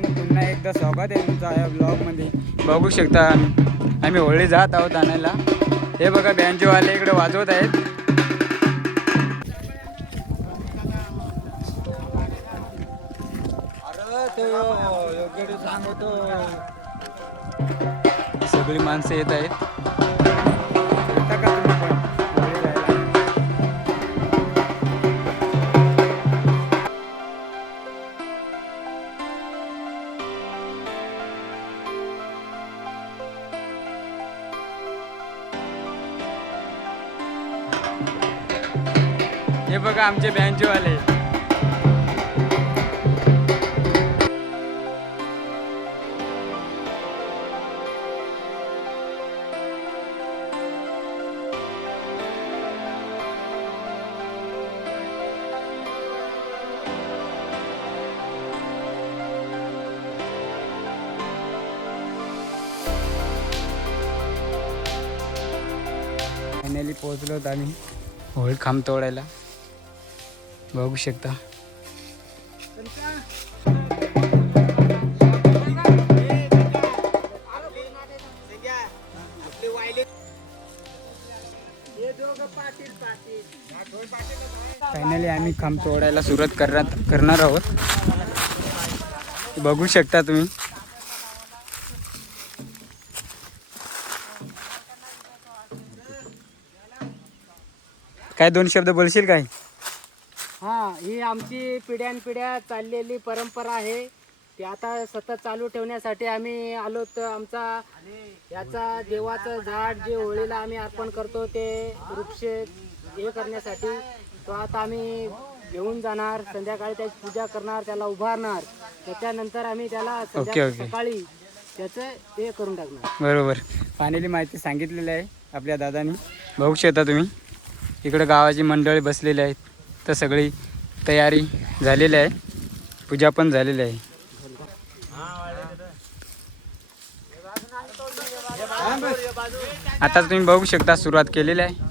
मित्रांनो, पुन्हा एकदा स्वागत आहे तुमचं या ब्लॉगमध्ये. बघू शकता आम्ही होळी जात आहोत आणायला. हे बघा बँजोवाले इकडे वाजवत आहेत. सगळी माणसं येत आहेत. हे बघा आमचे बँजोवाले. फायनली पोहोचलो होतो आम्ही होळी खांब तोडायला. बघू शकता. फायनली आम्ही खांब तोडायला सुरुवात करणार आहोत. बघू शकता तुम्ही. काय दोन शब्द बोलशील काय? हा, ही आमची पिढ्यानपिढ्या चाललेली परंपरा आहे. ती आता सतत चालू ठेवण्यासाठी आम्ही आलो. तर आमचा याचा देवाचं झाड जे होळीला आम्ही अर्पण करतो ते वृक्ष हे करण्यासाठी तो आता आम्ही घेऊन जाणार. संध्याकाळी त्याची पूजा करणार, त्याला उभारणार. त्याच्यानंतर आम्ही त्याला सकाळी त्याचं हे करून टाकणार. बरोबर. फायनली माहिती सांगितलेली आहे आपल्या दादानी. बघू शकता तुम्ही. इकडे गावाची मंडळी बसलेली आहेत. तर सगळी तयारी झालेली आहे. पूजा पण झालेली आहे. आता तुम्ही बघू शकता सुरुवात केलेली आहे.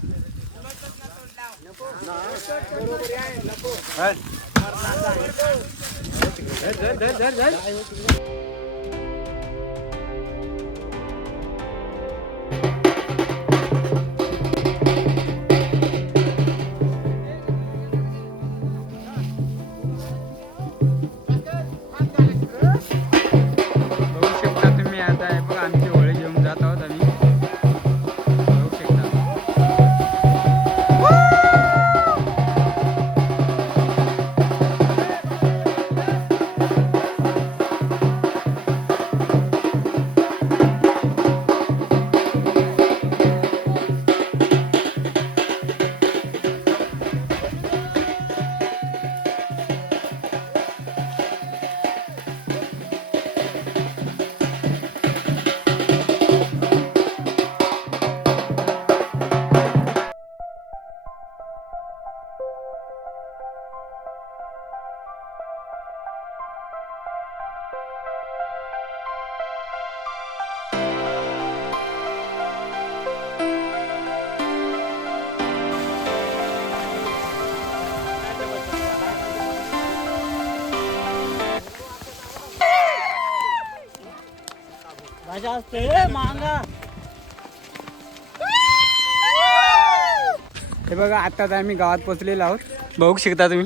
हे बघा आताच आम्ही गावात पोहोचलेलो आहोत. बघू शकता तुम्ही.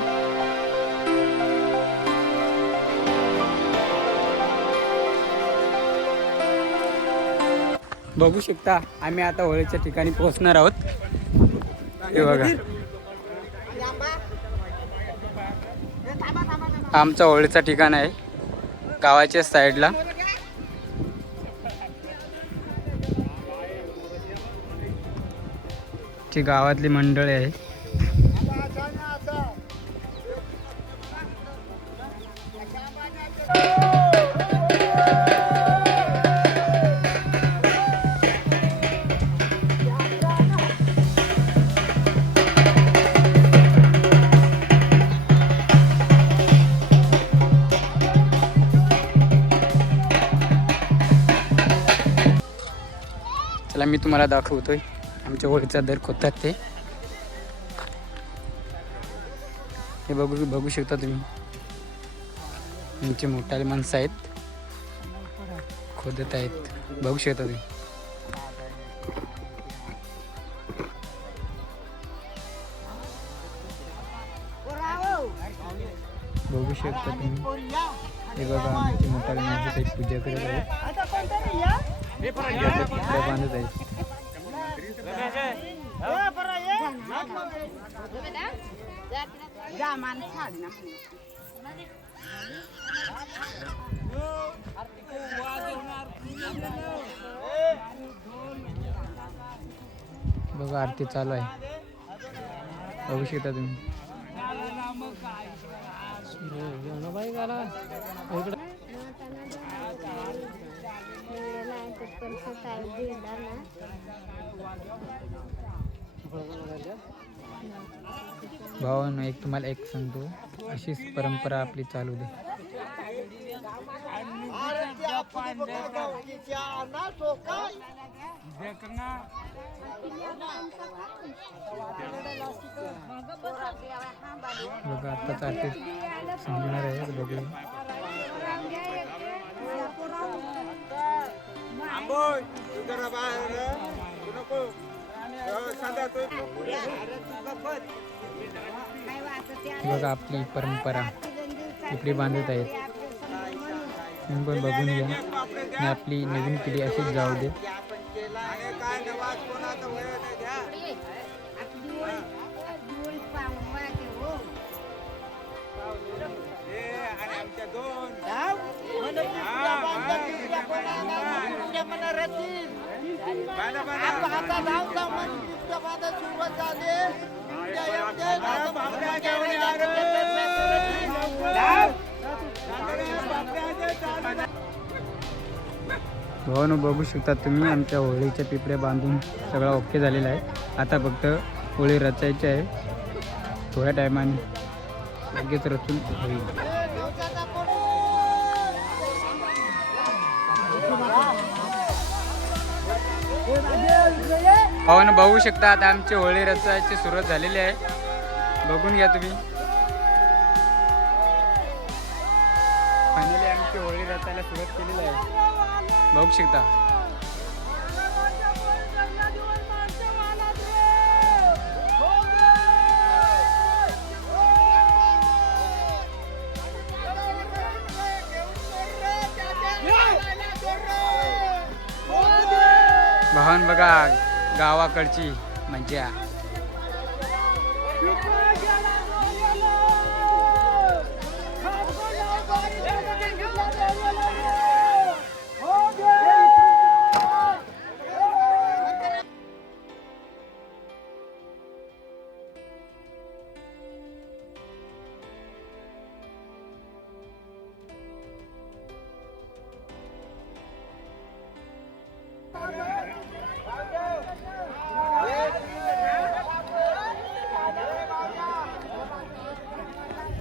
बघू शकता आम्ही आता होळीच्या ठिकाणी पोहोचणार आहोत. हे बघा आमचा होळीचा ठिकाण आहे गावाच्या साईडला. ची गावातली मंडळी आहे. चला मी तुम्हाला दाखवतोय आमच्या होळीचा दर खोतात ते. हे बघू शकता तुम्ही. आमचे मोठाले माणसं आहेत. खोदत आहेत, बघू शकता तुम्ही. बघू शकता तुम्ही. हे बघा आमची मोठा माणसं काही पूजा करत आहेत, पूजाचा पिपळा बांधत आहेत. बघा आरती चालू आहे, बघू शकता तुम्ही. भावानो एक तुम्हाला एक सांगतो, अशीच परंपरा आपली चालू दे. बघा आत्ताच आरती सांगणार आहे, बघू. बघा आपली परंपरा पिपळी बांधत आहेत, तुम्ही पण बघून घ्या आणि आपली नवीन पिढी अशीच जाऊ दे. भावानो बघू शकता तुम्ही, आमच्या होळीच्या पिपड्या बांधून सगळा ओके झालेला आहे. आता फक्त होळी रचायची आहे, थोड्या टायमाने लगेच रचून होईल. भावानो बघू शकता आता आमची होळी रचायची सुरुवात झालेली आहे, बघून घ्या तुम्ही. फायनली आमची होळी रचायला सुरुवात केलेली आहे, बघू शकता. भावान बघा गावाकडची मजा.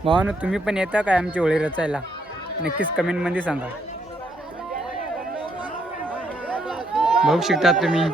भावानो तुम्ही पण येता काय आमची होळी रचायला? नक्कीच कमेंटमध्ये सांगा. बघू शकता तुम्ही.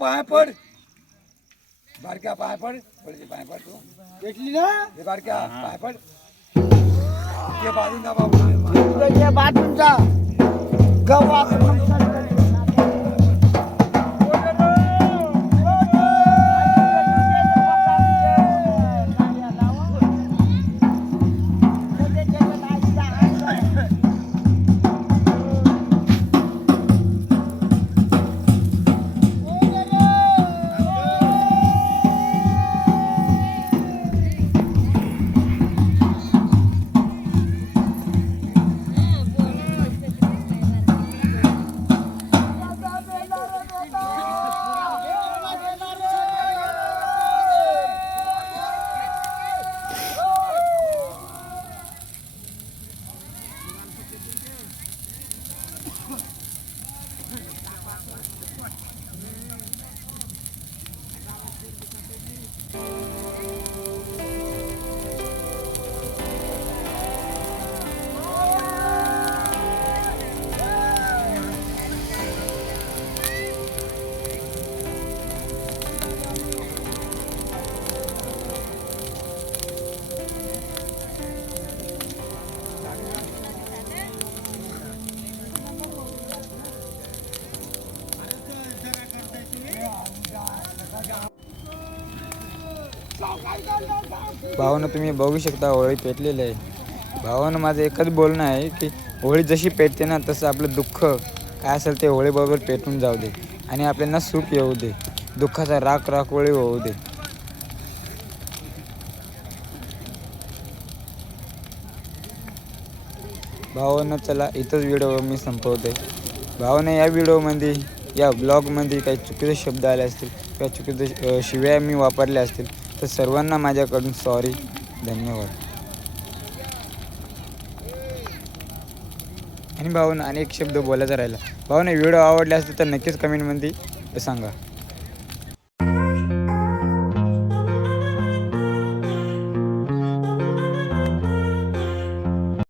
पाय पड बारक्या, पाय पड, पाय पड. तू भेटली ना बारक्या, पाय पड. ते बाजून जा बाबा, बाजून जा गव्हा. भावानं तुम्ही बघू शकता होळी पेटलेली आहे. भावानं माझं एकच बोलणं आहे की होळी जशी पेटते ना तसं आपलं दुःख काय असेल ते होळीबरोबर पेटून जाऊ दे आणि आपल्याला सुख येऊ दे, दुःखाचा राख राखोळी होऊ दे. भावानं चला इथंच व्हिडिओ मी संपवते. भावानं या व्हिडिओमध्ये या ब्लॉगमध्ये काही चुकीचे शब्द आले असतील किंवा चुकीचे शिव्या मी वापरल्या असतील तर सर्वांना माझ्याकडून सॉरी, धन्यवाद. आणि भावानं अनेक शब्द बोलायचा राहिला. भावानं व्हिडिओ आवडले असतील तर नक्कीच कमेंटमध्ये सांगा.